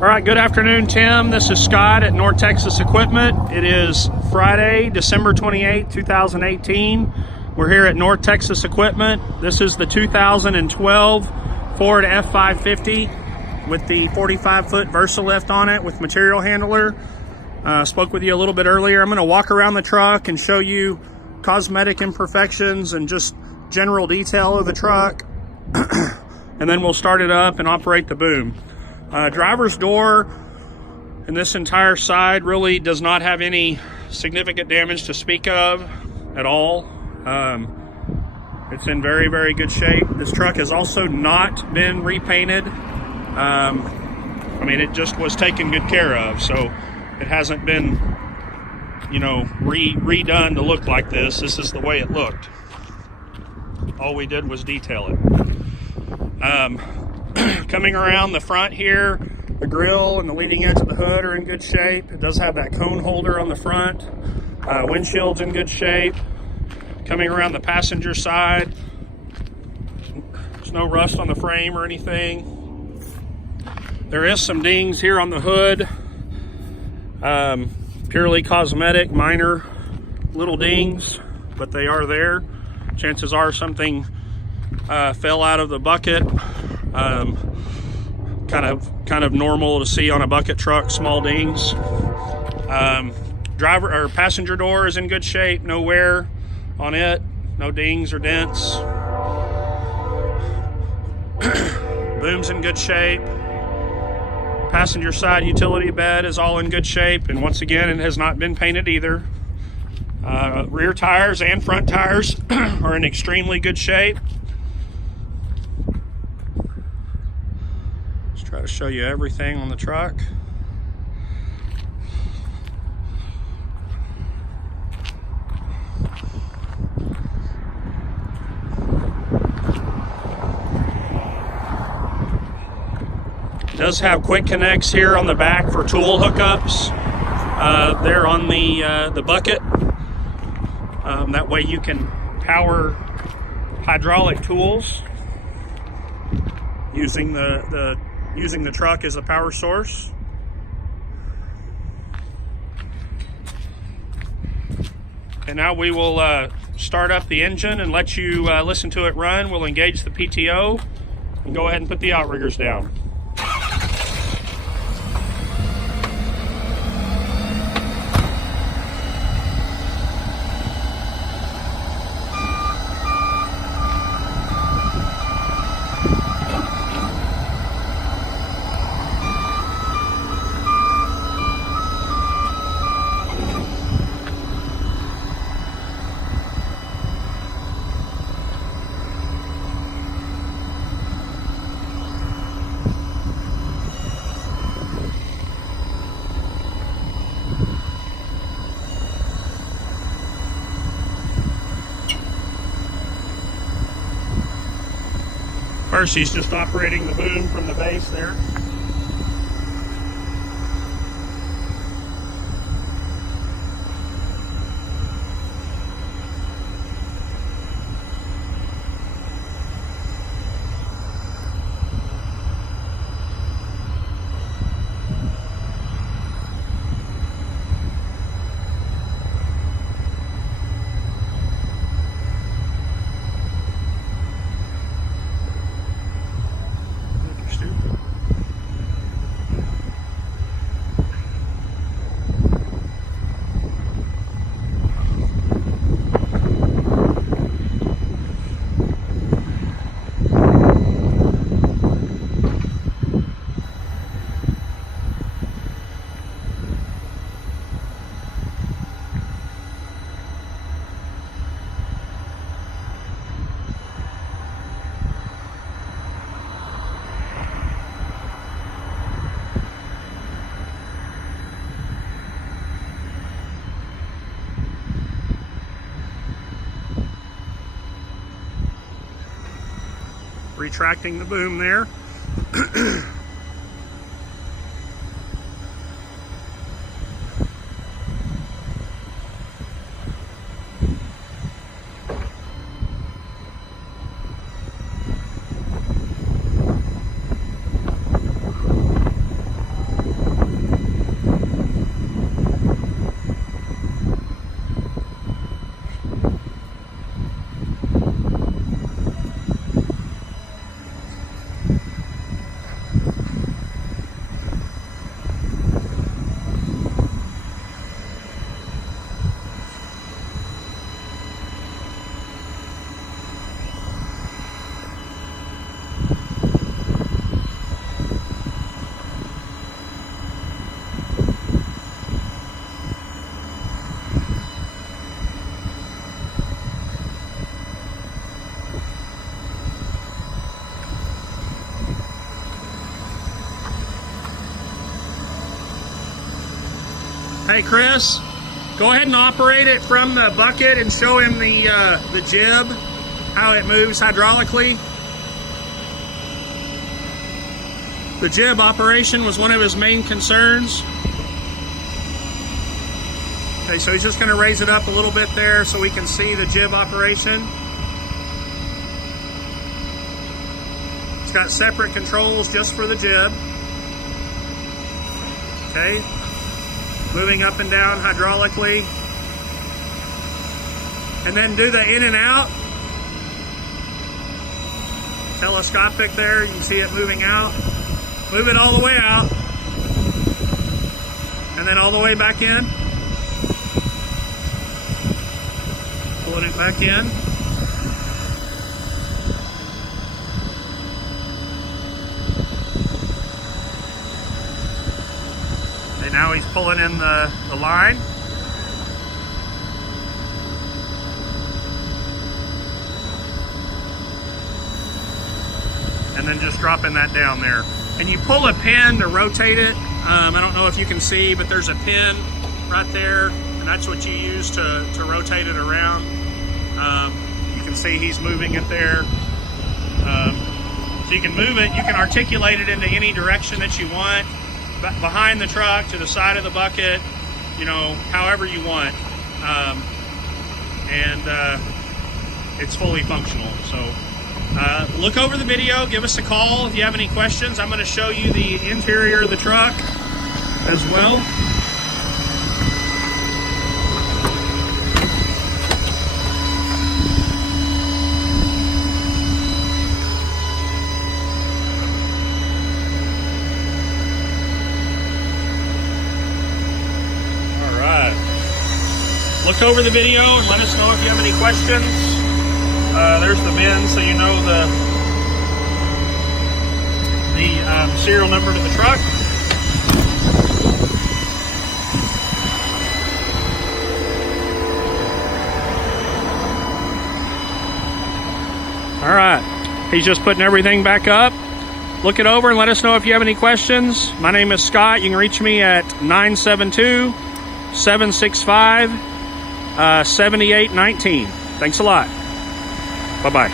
All right, good afternoon, Tim. This is Scott at North Texas Equipment. It is Friday, December 28, 2018. We're here at North Texas Equipment. This is the 2012 Ford F550 with the 45-foot VersaLift on it with material handler. Spoke with you a little bit earlier. I'm going to walk around the truck and show you cosmetic imperfections and just general detail of the truck. And then we'll start it up and operate the boom. Driver's door and this entire side really does not have any significant damage to speak of at all. It's in very, very good shape. This truck has also not been repainted. I mean, it just was taken good care of, so it hasn't been, you know, redone to look like this. This is the way it looked. All we did was detail it. Coming around the front here, the grille and the leading edge of the hood are in good shape. It does have that cone holder on the front. Windshield's in good shape. Coming around the passenger side, there's no rust on the frame or anything. There is some dings here on the hood. Purely cosmetic, minor little dings, but they are there. Chances are something fell out of the bucket. Kind of normal to see on a bucket truck, small dings. Driver or passenger door is in good shape, no wear on it, no dings or dents. Boom's in good shape. Passenger side utility bed is all in good shape, and once again, it has not been painted either. Rear tires and front tires are in extremely good shape. Try to show you everything on the truck. It does have quick connects here on the back for tool hookups. They're on the bucket. That way you can power hydraulic tools using the truck as a power source. And now we will start up the engine and let you listen to it run. We'll engage the PTO and go ahead and put the outriggers down. First, he's just operating the boom from the base there. Retracting the boom there. Hey Chris, go ahead and operate it from the bucket and show him the jib, how it moves hydraulically. The jib operation was one of his main concerns. Okay, so he's just going to raise it up a little bit there so we can see the jib operation. It's got separate controls just for the jib. Okay, moving up and down hydraulically. And then do the in and out. Telescopic there, you can see it moving out. Move it all the way out. And then all the way back in. Pulling it back in. And now he's pulling in the line. And then just dropping that down there. And you pull a pin to rotate it. I don't know if you can see, but there's a pin right there, and that's what you use to rotate it around. You can see he's moving it there. So you can move it, you can articulate it into any direction that you want, behind the truck, to the side of the bucket, you know, however you want. It's fully functional. So look over the video, give us a call if you have any questions. I'm going to show you the interior of the truck as well. All right. Look over the video and let us know if you have any questions. There's the bin, so you know the serial number to the truck. All right, he's just putting everything back up. Look it over and let us know if you have any questions. My name is Scott. You can reach me at 972-765-7819. Thanks a lot. Bye-bye.